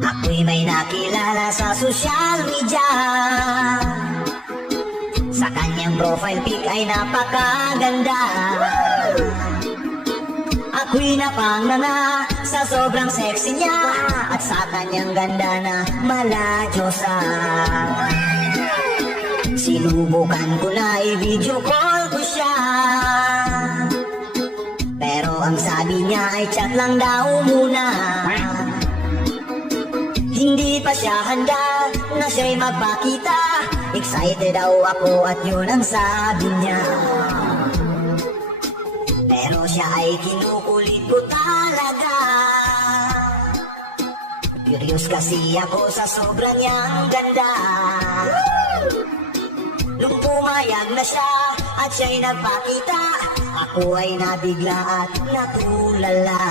Ako'y may nakilala sa social media. Sa kanyang profile pic ay napakaganda. Ako'y napanganga sa sobrang sexy niya at sa kanyang ganda na maladyosa. Sinubukan ko na i-video call ko siya, pero ang sabi niya ay chat lang daw muna. Hindi pa siya handa na siya'y magpakita. Excited daw ako at yun ang sabi niya. Pero siya ay kinukulit ko talaga. Curious kasi ako sa sobra niyang ganda. Nung pumayag na siya at siya'y nagpakita, ako ay nabigla at natulala.